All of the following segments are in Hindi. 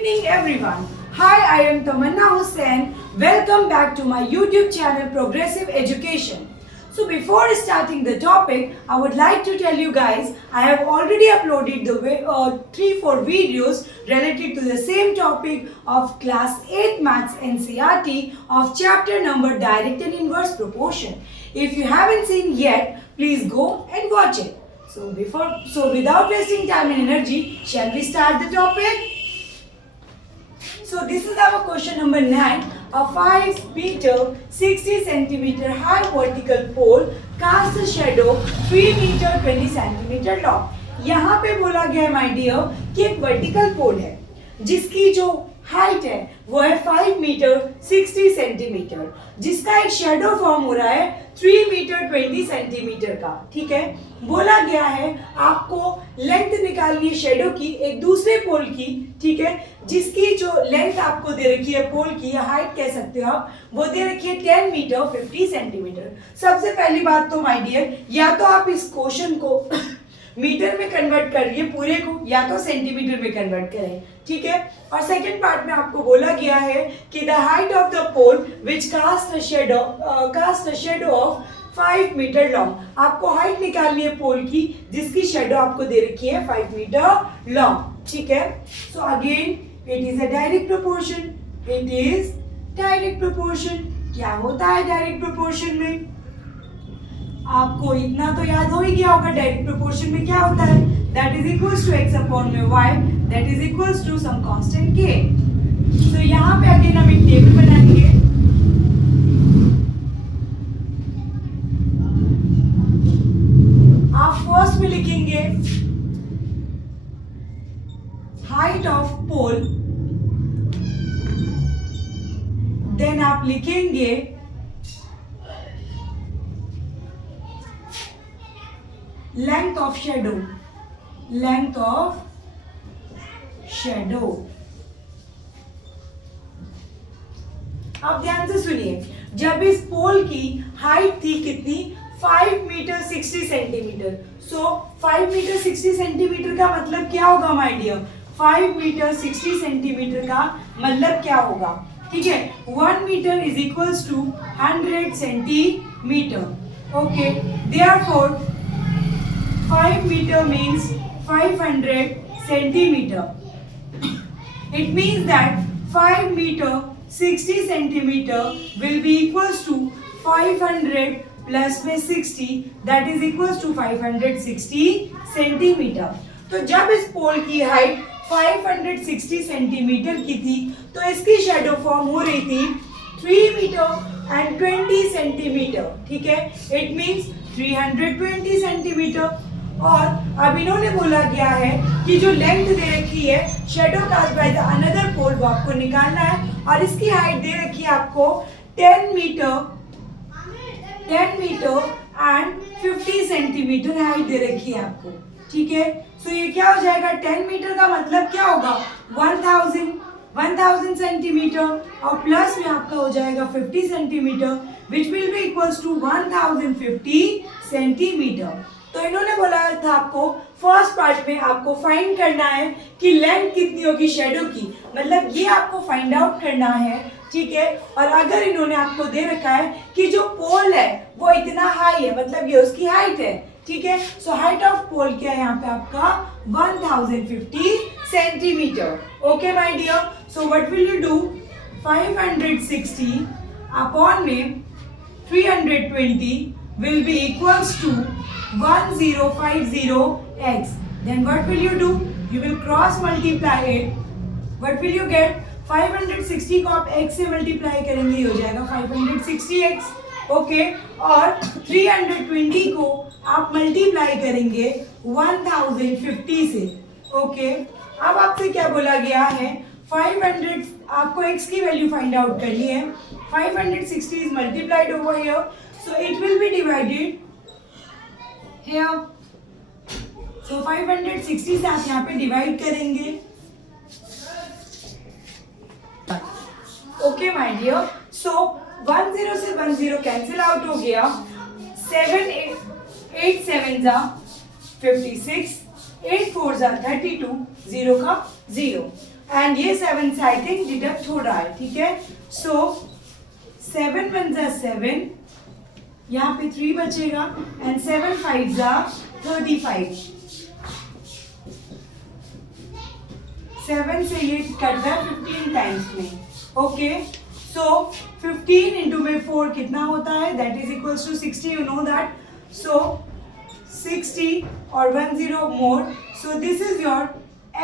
evening everyone. Hi, I am Tamanna Hussain. Welcome back to my YouTube channel Progressive Education. So before starting the topic, I would like to tell you guys, I have already uploaded the 3-4 videos related to the same topic of class 8 maths NCERT of chapter number direct and inverse proportion. If you haven't seen yet, please go and watch it. So without wasting time and energy, shall we start the topic? So this is our question number 9. A 5 meter 60 centimeter high vertical pole casts a shadow 3 meter 20 centimeter long. यहाँ पे बोला गया है माय डियर कि एक वर्टिकल पोल है जिसकी जो हाइट है वो है 5 मीटर 60 सेंटीमीटर, जिसका एक शेडो फॉर्म हो रहा है 3 मीटर 20 सेंटीमीटर का. ठीक है, बोला गया है आपको लेंथ निकालनी है शेडो की एक दूसरे पोल की. ठीक है, जिसकी जो लेंथ आपको दे रखी है पोल की या हाइट कह सकते हो आप, वो दे रखी है 10 मीटर 50 सेंटीमीटर. सबसे पहली बात तो माय डियर, या तो आप इस क्वेश्चन को मीटर में कन्वर्ट करिए पूरे को, या तो सेंटीमीटर में कन्वर्ट करें. ठीक है, और सेकंड पार्ट में आपको बोला गया है कि the height of the pole which cast a shadow of 5 metre long. आपको हाइट निकालनी है पोल की जिसकी शेडो आपको दे रखी है 5 मीटर लॉन्ग. ठीक है, so again it is a direct proportion. It is direct proportion. क्या होता है डायरेक्ट प्रोपोर्शन में? आपको इतना तो याद हो ही गया होगा डायरेक्ट प्रोपोर्शन में क्या होता है. That is equals to x upon में y, that is equals to some constant k. तो यहाँ पे अगेन हम एक टेबल बनाएंगे. आप फर्स्ट में लिखेंगे हाइट ऑफ पोल, देन आप लिखेंगे length of shadow. Length of shadow. आप ध्यान से सुनिए, जब इस पोल की हाइट थी कितनी 5 मीटर 60 सेंटीमीटर. सो 5 मीटर 60 सेंटीमीटर का मतलब क्या होगा माय डियर? 5 मीटर 60 सेंटीमीटर का मतलब क्या होगा? ठीक है, 1 metre is equals to 100 centimetre. Okay, therefore 5 meter means 500 centimeter. It means that 5 meter 60 centimeter will be equals to 500 plus में 60, that is equals to 560 centimeter. तो जब इस पोल की हाइट 560 सेंटीमीटर की थी तो इसकी शेडो फॉर्म हो रही थी 3 मीटर एंड 20 सेंटीमीटर. ठीक है, इट मीन्स 320 सेंटीमीटर. और अब इन्होंने बोला गया है कि जो लेंथ दे रखी है shadow cast by the another pole वो आपको निकालना है, और इसकी हाइट दे रखी है आपको 10 मीटर एंड 50 सेंटीमीटर हाइट दे रखी है आपको. ठीक है, सो ये क्या हो जाएगा? 10 मीटर का मतलब क्या होगा? 1000 सेंटीमीटर, और प्लस में आपका हो जाएगा 50 centimetre which will be equals to 1050 centimetre. तो इन्होंने बोला था आपको फर्स्ट पार्ट में आपको फाइंड करना है कि लेंथ कितनी होगी शेडो की, मतलब ये आपको फाइंड आउट करना है. ठीक है, और अगर इन्होंने आपको दे रखा है कि जो पोल है वो इतना हाई है, मतलब ये उसकी हाइट है. ठीक है, सो हाइट ऑफ पोल क्या है यहाँ पे आपका 1050 centimetre. Okay my dear, so what will you do? 560 upon में 320 will be equals to 1050x. Then what will you do? You will cross multiply it. What will you get? 560 को आप x से मल्टीप्लाई करेंगे, हो जाएगा 560x. ओके, और 320 को आप मल्टीप्लाई करेंगे 1050 से. ओके, अब आपसे क्या बोला गया है? 500 आपको x की वैल्यू फाइंड आउट करनी है. 560 is multiplied over here, so it will be divided here. So 560 से आप यहाँ पे डिवाइड करेंगे. ओके माय डियर, सो 10 से 10 कैंसिल आउट हो गया. 8 7 56, 8 4 32, 0 का 0. एंड ये 7 से आई थिंक डिडक्ट हो रहा है, ठीक है. सो 7 1 जा 7, यहाँ पे 3 बचेगा एंड 7 5 जा 35. 7 से ये कट गया 15 टाइम्स में. ओके, सो 15 इंटू में 4 कितना होता है, that is equals to 60. You know that. So 60 और 1 0 more. So this is your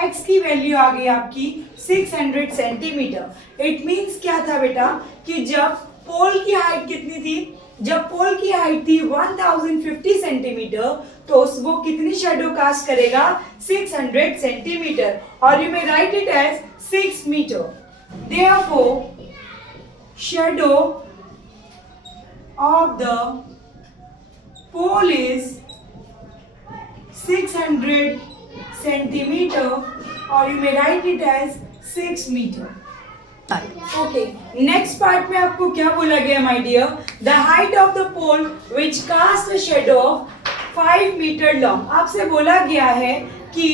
x की वैल्यू आ गई आपकी 600 सेंटीमीटर. इट मीन्स क्या था बेटा कि जब पोल की हाइट कितनी थी, जब पोल की हाइट थी 1050 सेंटीमीटर, तो वो कितनी शेडो कास्ट करेगा, 600 सेंटीमीटर. और you may write it as 6 metre. Therefore, shadow of the pole is 600 centimeter, or you may write it as 6 meter. Okay, next part में आपको क्या बोला गया my dear? The height of the pole which casts a shadow of 5 meter long. आपसे बोला गया है कि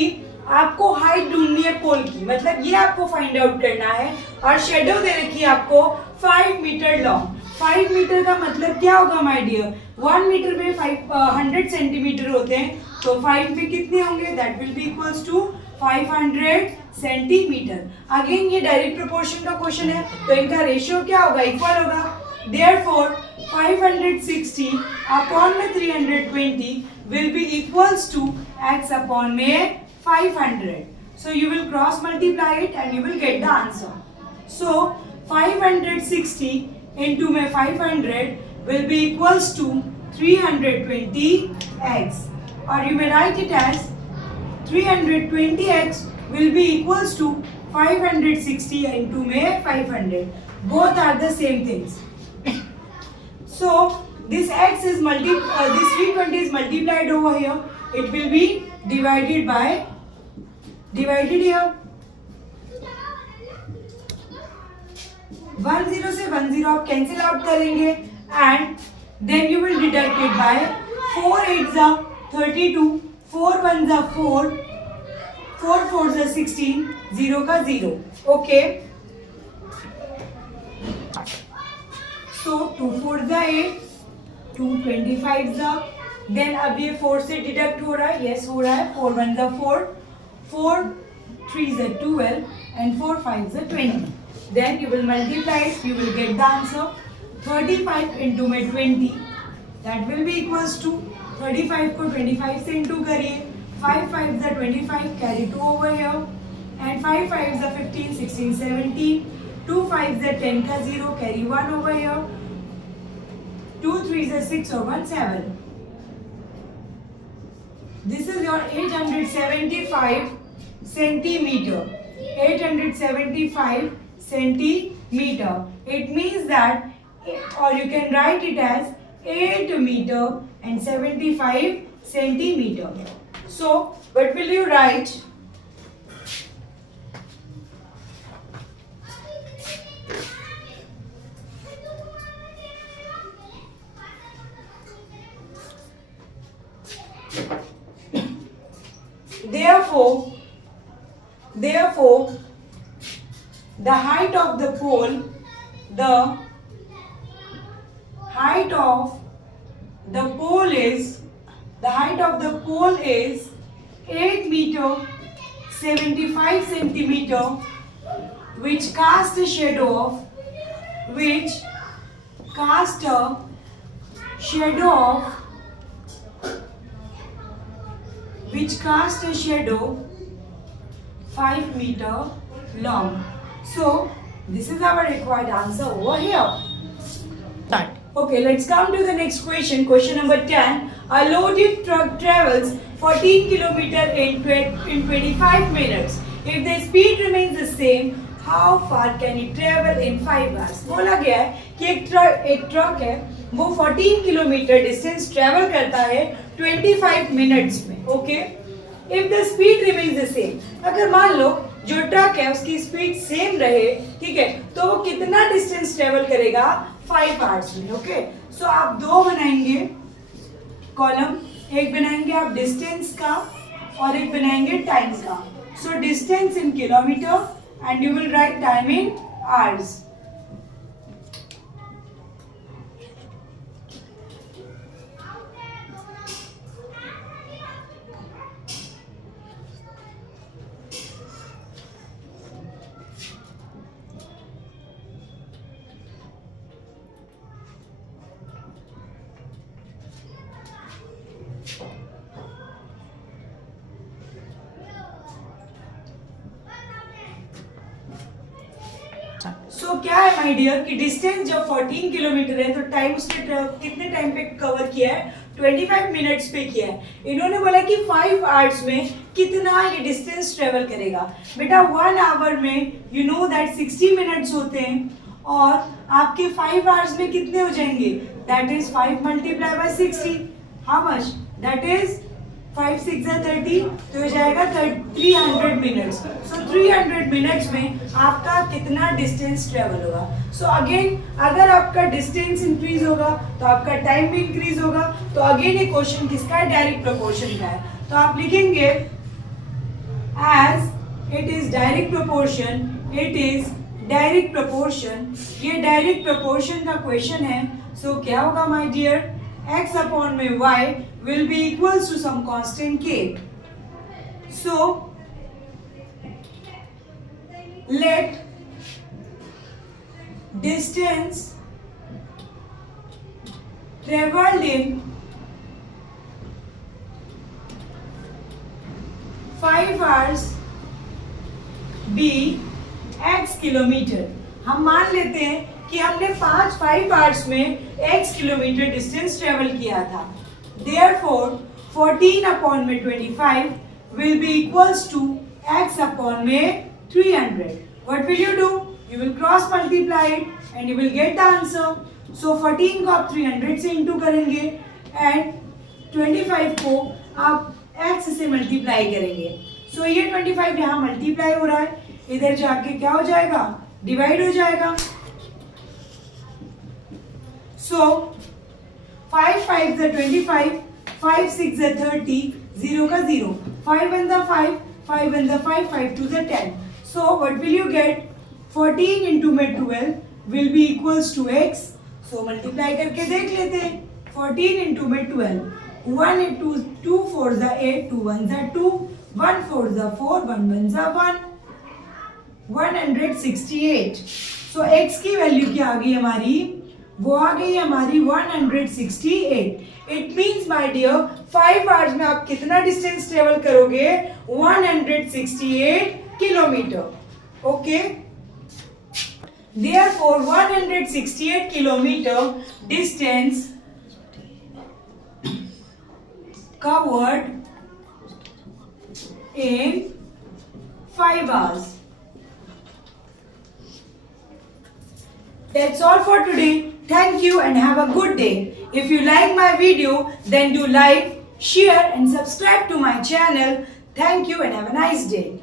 आपको हाइट ढूंढनी है पोल की, मतलब ये आपको फाइंड आउट करना है. और शेडो दे रखी है आपको 5 मीटर लॉन्ग. 5 मीटर का मतलब क्या होगा माय डियर, 1 मीटर में 100 सेंटीमीटर होते हैं, तो 5 में कितने होंगे, that will be equals to 500 centimetre. Again ये डायरेक्ट प्रोपोर्शन का क्वेश्चन है, तो इनका रेशियो क्या होगा, इक्वल होगा. देयरफॉर 560 अपॉन में 320 will be equals to x upon में 500. So you will cross multiply it and you will get the answer. So 560 into my 500 will be equals to 320x, or you may write it as 320x will be equals to 560 into my 500. Both are the same things. So this x is this 320 is multiplied over here. It will be divided here. 1 0 से 1 0 आप कैंसिल आउट करेंगे and then you will deduct it by 4 8 जा 32, 4 1 जा 4, 4 4 जा 16, 0 का 0. ओके, सो 2 4 जा 8, 2 25 जा, देन अब ये 4 से डिडक्ट हो रहा है, यस हो रहा है. 4 1 जा 4, 4 3 is 12 and 4 5 is 20. Then you will multiply it, you will get the answer. 35 into में 20, that will be equals to 35 को 25 से into करिए, 5 5 is 25, carry 2 over here, and 5 5 is 15 16 17, 2 5 is 10 का 0, carry 1 over here, 2 3 is 6 or 1 7. This is your 875 centimeter. 875 centimeter. It means that, or you can write it as 8 meter and 75 centimeter. So what will you write? Therefore, the height of the pole, the height of the pole is 8 meter 75 centimeter, which cast a shadow of 5 meter long. So this is our required answer over here. Start. Okay, let's come to the next question. Question number 10. A loaded truck travels 14 kilometer in 25 minutes. If the speed remains the same, how far can it travel in 5 hours? बोला गया है कि एक ट्रक है, वो 14 किलोमीटर डिस्टेंस ट्रेवल करता है 25 मिनट्स में. Okay, if the speed remains the same, अगर मान लो जो ट्रक है उसकी स्पीड सेम रहे, ठीक है, तो वो कितना डिस्टेंस ट्रेवल करेगा 5 आवर्स में. ओके, सो आप दो बनाएंगे कॉलम, एक बनाएंगे आप डिस्टेंस का और एक बनाएंगे टाइम्स का. So distance in kilometre and you will write time in hours. क्या है माय डियर कि डिस्टेंस जब 14 किलोमीटर है तो टाइम उसने कितने टाइम पे कवर किया है? 25 मिनट्स पे किया है. इन्होंने बोला कि 5 आवर्स में कितना ये डिस्टेंस ट्रेवल करेगा. बेटा 1 आवर में यू नो दैट 60 मिनट्स होते हैं और आपके 5 आवर्स में कितने हो जाएंगे? That is 5 multiply by 60. How much? That is 5 6 30, तो हो जाएगा 300 मिनट्स. सो 300 मिनट्स में आपका कितना डिस्टेंस ट्रेवल होगा? सो अगेन अगर आपका डिस्टेंस इंक्रीज होगा तो आपका टाइम भी इंक्रीज होगा. तो अगेन ये क्वेश्चन किसका है? डायरेक्ट प्रोपोर्शन का है. तो आप लिखेंगे as it is direct proportion, it is direct proportion. ये डायरेक्ट प्रोपोर्शन का क्वेश्चन है. सो क्या होगा माय डियर? x upon में y will be equals to some constant k. So let distance traveled in 5 hours be x kilometre. हम मान लेते हैं कि हमने 5 आवर्स में x किलोमीटर डिस्टेंस ट्रेवल किया था. Therefore 14 upon में 25 will be equals to x upon में 300. What will you do? You will cross multiply it and you will get the answer. So 14 को आप 300 से इंटू करेंगे and 25 को आप x से मल्टीप्लाई करेंगे. So ये 25 यहाँ मल्टीप्लाई हो रहा है, इधर जाके क्या हो जाएगा? डिवाइड हो जाएगा. So 5 5 is 25, 5 6 is 30, 0 का 0, 5 and the 5, 5 and the 5, 5 to the 10. So what will you get? 14 into में 12 will be equals to x. So multiply करके देख लेते हैं. 14 into में 12, 1 into 2 4 is 8, 2 1 is 2, 1 4 is 4, 1 1 is 1, 168. So x की वैल्यू क्या आ गई हमारी? वो आ गई हमारी 168. It means my dear 5 hours में आप कितना डिस्टेंस ट्रेवल करोगे? 168 kilometre. Okay, therefore 168 kilometre distance covered in 5 hours. That's all for today. Thank you and have a good day. If you like my video, then do like, share and subscribe to my channel. Thank you and have a nice day.